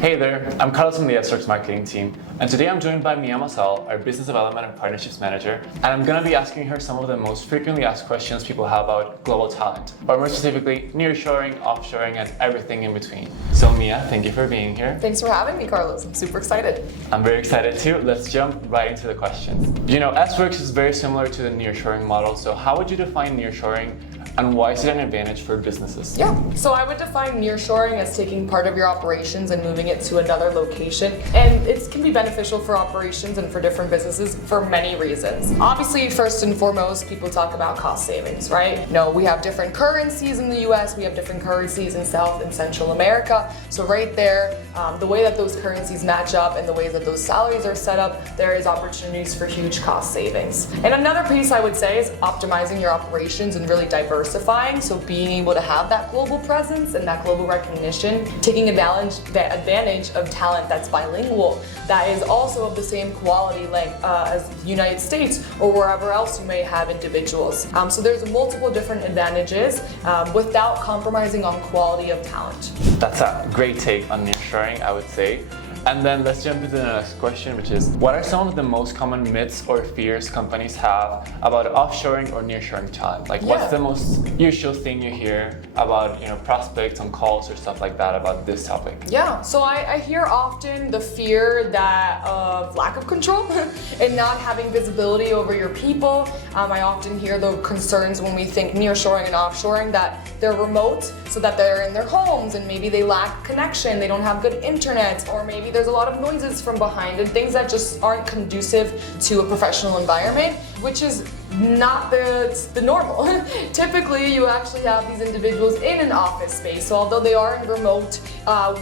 Hey there, I'm Carlos from the Sworkz marketing team, and today I'm joined by Mazal, our business development and partnerships manager, and I'm going to be asking her some of the most frequently asked questions people have about global talent, or more specifically, nearshoring, offshoring, and everything in between. So Mia, thank you for being here. Thanks for having me, Carlos. I'm super excited. I'm very excited too. Let's jump right into the questions. Sworkz is very similar to the nearshoring model, so how would you define nearshoring? And why is it an advantage for businesses? Yeah, so I would define nearshoring as taking part of your operations and moving it to another location. And it can be beneficial for operations and for different businesses for many reasons. Obviously, first and foremost, people talk about cost savings, right? We have different currencies in the US, we have different currencies in South and Central America. So right there, the way that those currencies match up and the ways that those salaries are set up, there is opportunities for huge cost savings. And another piece I would say is optimizing your operations and really diversifying. So being able to have that global presence and that global recognition, taking advantage of talent that's bilingual, that is also of the same quality as the United States or wherever else you may have individuals. So there's multiple different advantages without compromising on quality of talent. That's a great take on nearshoring, I would say. And then let's jump into the next question, which is, what are some of the most common myths or fears companies have about offshoring or nearshoring talent? What's the most usual thing you hear about, prospects on calls or stuff like that about this topic? Yeah, so I hear often the fear of lack of control and not having visibility over your people. I often hear the concerns when we think nearshoring and offshoring that they're remote, so that they're in their homes and maybe they lack connection, they don't have good internet, or maybe there's a lot of noises from behind and things that just aren't conducive to a professional environment, which is not the normal. Typically, you actually have these individuals in an office space, so although they are in remote,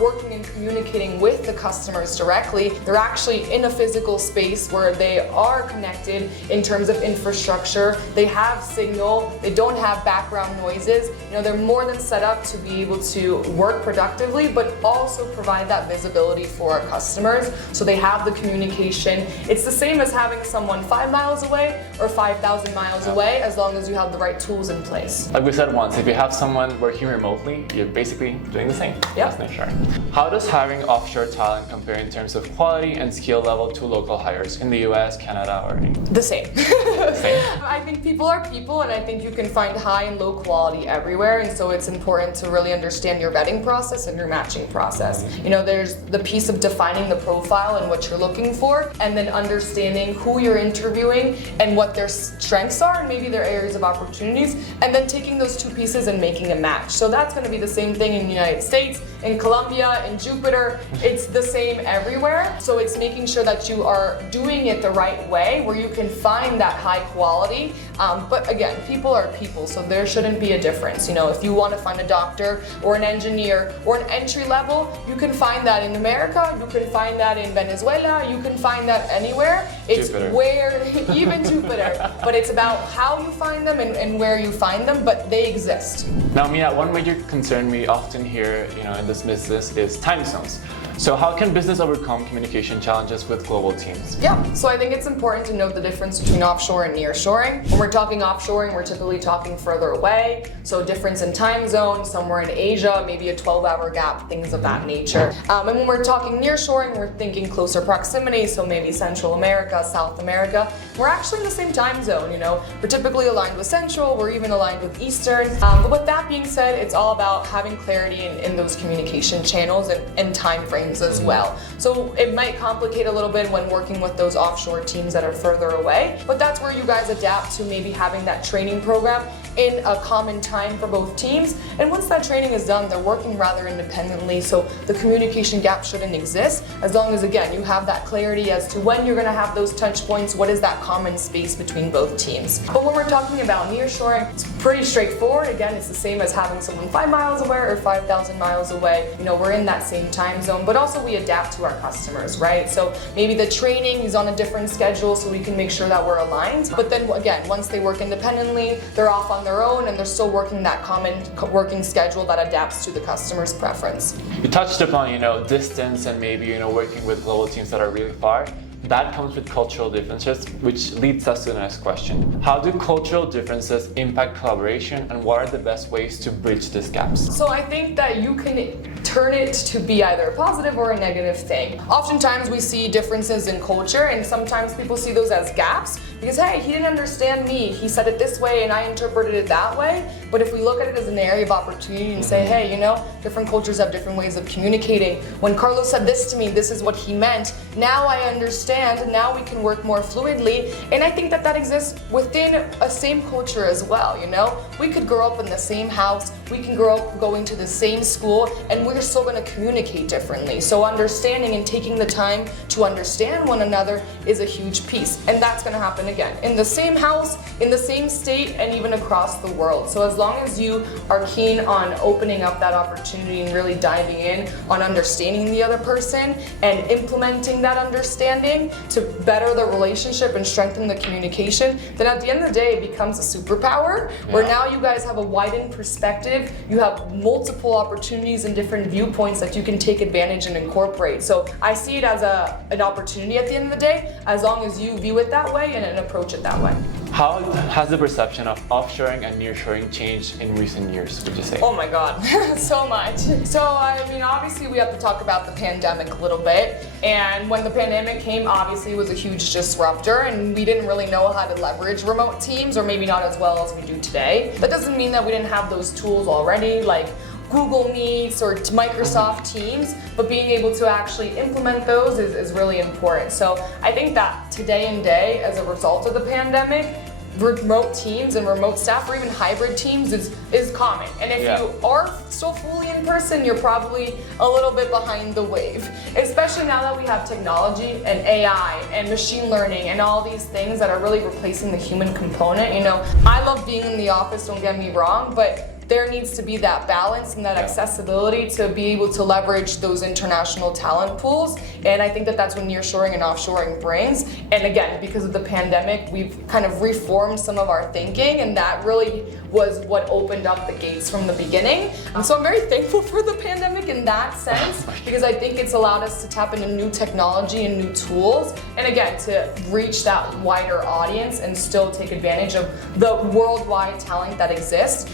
working and communicating with the customers directly, they're actually in a physical space where they are connected in terms of infrastructure, they have signal, they don't have background noises, they're more than set up to be able to work productively, but also provide that visibility for our customers, so they have the communication. It's the same as having someone 5 miles away or 5,000 miles away, as long as you have the right tools in place. Like we said once, if you have someone working remotely, you're basically doing the same. Yep. That's nearshoring. How does having offshore talent compare in terms of quality and skill level to local hires in the US, Canada, or England? The same. Same? I think people are people, and I think you can find high and low quality everywhere, and so it's important to really understand your vetting process and your matching process. There's the piece of defining the profile and what you're looking for, and then understanding who you're interviewing and what their strengths are and maybe their areas of opportunities, and then taking those two pieces and making a match. So that's going to be the same thing in the United States, in Colombia, in Jupiter. It's the same everywhere. So it's making sure that you are doing it the right way, where you can find that high quality. But again, people are people, so there shouldn't be a difference. If you want to find a doctor or an engineer or an entry level, you can find that in America, you can find that in Venezuela, you can find that anywhere. It's where, even Jupiter, but it's about how you find them and where you find them, but they exist. Now, Mia, one major concern we often hear, in this business is time zones. So how can business overcome communication challenges with global teams? Yeah, so I think it's important to note the difference between offshore and nearshoring. When we're talking offshoring, we're typically talking further away, so difference in time zone, somewhere in Asia, maybe a 12-hour gap, things of that nature. And when we're talking nearshoring, we're thinking closer proximity, so maybe Central America, South America. We're actually in the same time zone, We're typically aligned with Central, we're even aligned with Eastern. But with that being said, it's all about having clarity in those communication channels and time frames as well. So it might complicate a little bit when working with those offshore teams that are further away, but that's where you guys adapt to maybe having that training program in a common time for both teams. And once that training is done, they're working rather independently, so the communication gap shouldn't exist, as long as, again, you have that clarity as to when you're going to have those touch points, what is that common space between both teams. But when we're talking about nearshoring, it's pretty straightforward. Again, it's the same as having someone 5 miles away or 5,000 miles away. We're in that same time zone, but also we adapt to our customers, right? So maybe the training is on a different schedule, so we can make sure that we're aligned. But then again, once they work independently, they're off on their own and they're still working that common working schedule that adapts to the customer's preference. You touched upon, distance and maybe, working with global teams that are really far. that comes with cultural differences, which leads us to the next question. How do cultural differences impact collaboration, and what are the best ways to bridge these gaps? So I think that you can turn it to be either a positive or a negative thing. Oftentimes we see differences in culture, and sometimes people see those as gaps because, hey, he didn't understand me. He said it this way and I interpreted it that way. But if we look at it as an area of opportunity and say, hey, you know, different cultures have different ways of communicating. When Carlos said this to me, this is what he meant. Now I understand, and now we can work more fluidly. And I think that that exists within a same culture as well, you know? We could grow up in the same house, we can grow up going to the same school, and we're still going to communicate differently. So understanding and taking the time to understand one another is a huge piece. And that's going to happen again in the same house, in the same state, and even across the world. So as long as you are keen on opening up that opportunity and really diving in on understanding the other person and implementing that understanding to better the relationship and strengthen the communication, then at the end of the day it becomes a superpower where now you guys have a widened perspective, you have multiple opportunities and different viewpoints that you can take advantage and incorporate. So I see it as an opportunity at the end of the day, as long as you view it that way and approach it that way. How has the perception of offshoring and nearshoring changed in recent years, would you say? Oh my God, so much. So I mean, obviously we have to talk about the pandemic a little bit. And when the pandemic came, obviously it was a huge disruptor and we didn't really know how to leverage remote teams, or maybe not as well as we do today. That doesn't mean that we didn't have those tools already, like Google Meets or Microsoft Teams, but being able to actually implement those is really important. So I think that today and day, as a result of the pandemic, remote teams and remote staff, or even hybrid teams, is common. And if you are still fully in person, you're probably a little bit behind the wave. Especially now that we have technology and AI and machine learning and all these things that are really replacing the human component. You know, I love being in the office, don't get me wrong, but there needs to be that balance and that accessibility to be able to leverage those international talent pools. And I think that that's what nearshoring and offshoring brings. And again, because of the pandemic, we've kind of reformed some of our thinking, and that really was what opened up the gates from the beginning. And so I'm very thankful for the pandemic in that sense, because I think it's allowed us to tap into new technology and new tools, and again, to reach that wider audience and still take advantage of the worldwide talent that exists.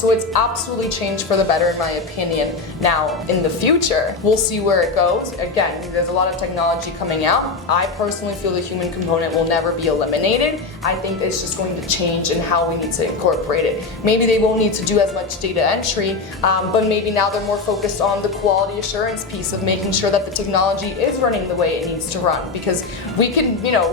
So it's absolutely changed for the better, in my opinion. Now, in the future, we'll see where it goes. Again, there's a lot of technology coming out. I personally feel the human component will never be eliminated. I think it's just going to change in how we need to incorporate it. Maybe they won't need to do as much data entry, but maybe now they're more focused on the quality assurance piece of making sure that the technology is running the way it needs to run. Because we can, you know,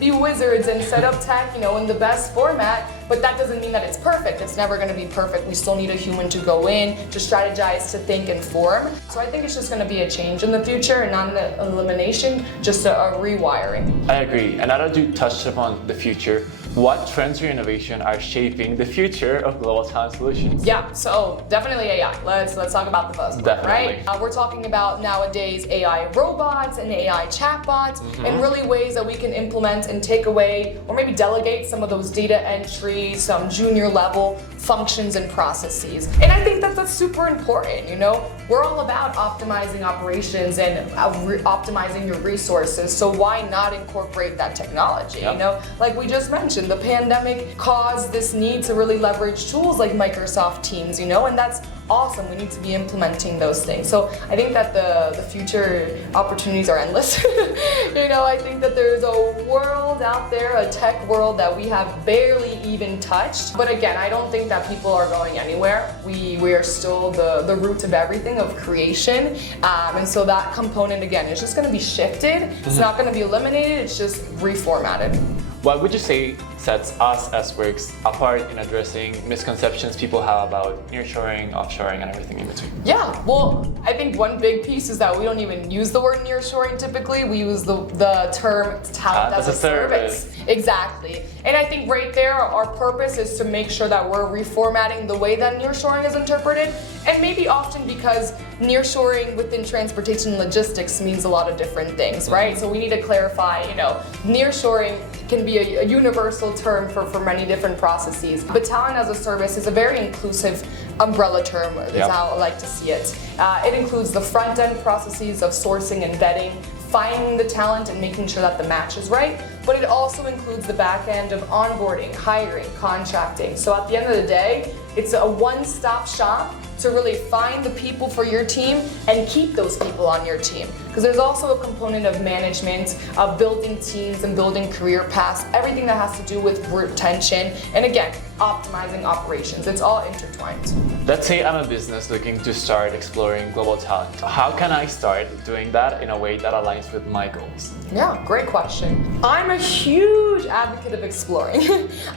be wizards and set up tech, you know, in the best format, but that doesn't mean that it's perfect. It's never going to be perfect. We still need a human to go in, to strategize, to think and form. So I think it's just going to be a change in the future, and not an elimination, just a rewiring. I agree. And now that you touched upon the future, what trends or innovation are shaping the future of global talent solutions? Yeah, so definitely AI. Let's talk about the buzzword, right? We're talking about nowadays AI robots and AI chatbots, and really ways that we can implement and take away or maybe delegate some of those data entry, some junior level functions and processes. And I think that that's super important, you know? We're all about optimizing operations and optimizing your resources, so why not incorporate that technology, you know? Like we just mentioned, the pandemic caused this need to really leverage tools like Microsoft Teams, you know, and that's awesome. We need to be implementing those things. So I think that the future opportunities are endless. You know, I think that there's a world out there, a tech world that we have barely even touched. But again, I don't think that people are going anywhere. We are still the root of everything, of creation. And so that component, again, is just going to be shifted. It's not going to be eliminated. It's just reformatted. What would you say sets us as Sworkz apart in addressing misconceptions people have about nearshoring, offshoring, and everything in between? Yeah, well, I think one big piece is that we don't even use the word nearshoring typically. We use the term talent as a service. Exactly. And I think right there, our purpose is to make sure that we're reformatting the way that nearshoring is interpreted. And maybe often because nearshoring within transportation and logistics means a lot of different things, right? So we need to clarify, you know, nearshoring can be a universal term for many different processes. But talent as a service is a very inclusive umbrella term, is how I like to see it. It includes the front-end processes of sourcing and vetting, finding the talent and making sure that the match is right, but it also includes the back end of onboarding, hiring, contracting. So at the end of the day, it's a one-stop shop to really find the people for your team and keep those people on your team. Because there's also a component of management, of building teams and building career paths, everything that has to do with retention, and again, optimizing operations. It's all intertwined. Let's say I'm a business looking to start exploring global talent. How can I start doing that in a way that aligns with my goals? Yeah, great question. I'm a huge advocate of exploring.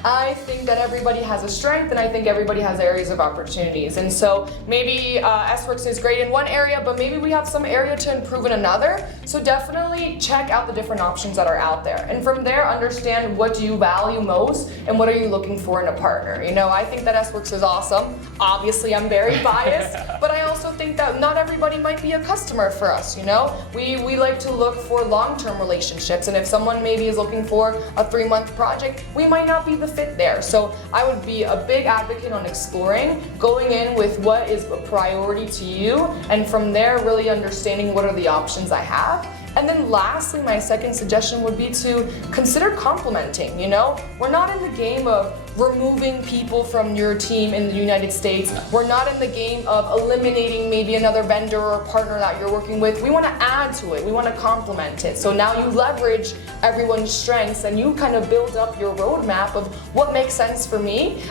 I think that everybody has a strength and I think everybody has areas of opportunities. And so maybe Sworkz is great in one area, but maybe we have some area to improve in another. So definitely check out the different options that are out there. And from there, understand what do you value most and what are you looking for in a partner. You know, I think that Sworkz is awesome. Obviously, I'm very biased, but I also think that not everybody might be a customer for us, you know? We like to look for long-term relationships, and if someone maybe is looking for a 3-month project, we might not be the fit there. So I would be a big advocate on exploring, going in with what is a priority to you, and from there really understanding what are the options I have. And then lastly, my second suggestion would be to consider complementing, you know? We're not in the game of removing people from your team in the United States. We're not in the game of eliminating maybe another vendor or partner that you're working with. We want to add to it. We want to complement it. So now you leverage everyone's strengths and you kind of build up your roadmap of what makes sense for me.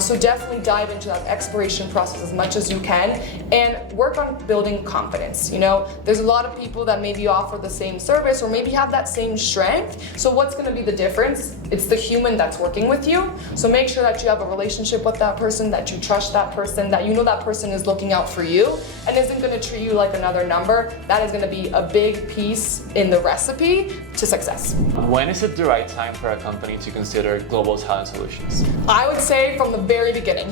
So definitely dive into that exploration process as much as you can and work on building confidence. You know, there's a lot of people that maybe offer the same service or maybe have that same strength. So what's going to be the difference? It's the human that's working with you. So make sure that you have a relationship with that person, that you trust that person, that you know that person is looking out for you and isn't going to treat you like another number. That is going to be a big piece in the recipe to success. When is it the right time for a company to consider global talent solutions? I would say from the very beginning.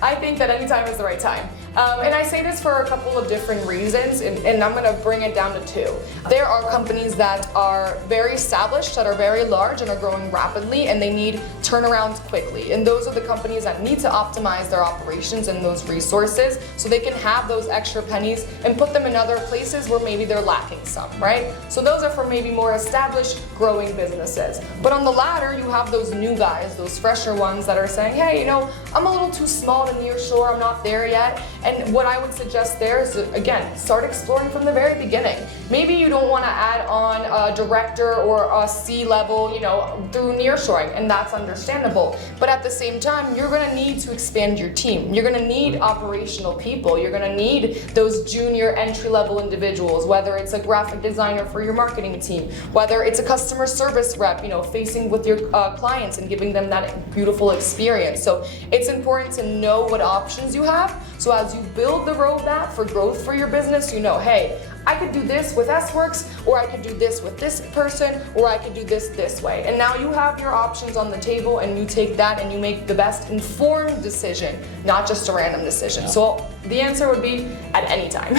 I think that any time is the right time. And I say this for a couple of different reasons, and I'm going to bring it down to 2. There are companies that are very established, that are very large and are growing rapidly, and they need turnarounds quickly. And those are the companies that need to optimize their operations and those resources so they can have those extra pennies and put them in other places where maybe they're lacking some, right? So those are for maybe more established, growing businesses. But on the latter, you have those new guys, those fresher ones that are saying, hey, you know, I'm a little too small to nearshore, I'm not there yet. And what I would suggest there is, again, start exploring from the very beginning. Maybe you don't want to add on a director or a C-level, you know, through nearshoring, and that's understandable. But at the same time, you're going to need to expand your team. You're going to need operational people. You're going to need those junior entry-level individuals, whether it's a graphic designer for your marketing team, whether it's a customer service rep, you know, facing with your clients and giving them that beautiful experience. So it's important to know what options you have. So as you build the roadmap for growth for your business, you know, hey, I could do this with Sworkz, or I could do this with this person, or I could do this way. And now you have your options on the table and you take that and you make the best informed decision, not just a random decision. So the answer would be at any time.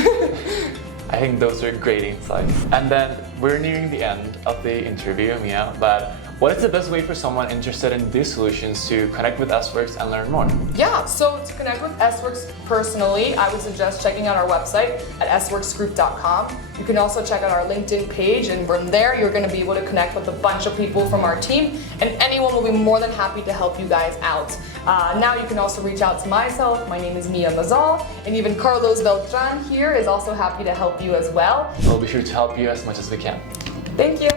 I think those are great insights. And then we're nearing the end of the interview, Mia, but what is the best way for someone interested in these solutions to connect with Sworkz and learn more? Yeah, so to connect with Sworkz personally, I would suggest checking out our website at sworkzgroup.com. You can also check out our LinkedIn page, and from there you're going to be able to connect with a bunch of people from our team, and anyone will be more than happy to help you guys out. Now you can also reach out to myself. My name is Mia Mazal, and even Carlos Beltran here is also happy to help you as well. We'll be sure to help you as much as we can. Thank you.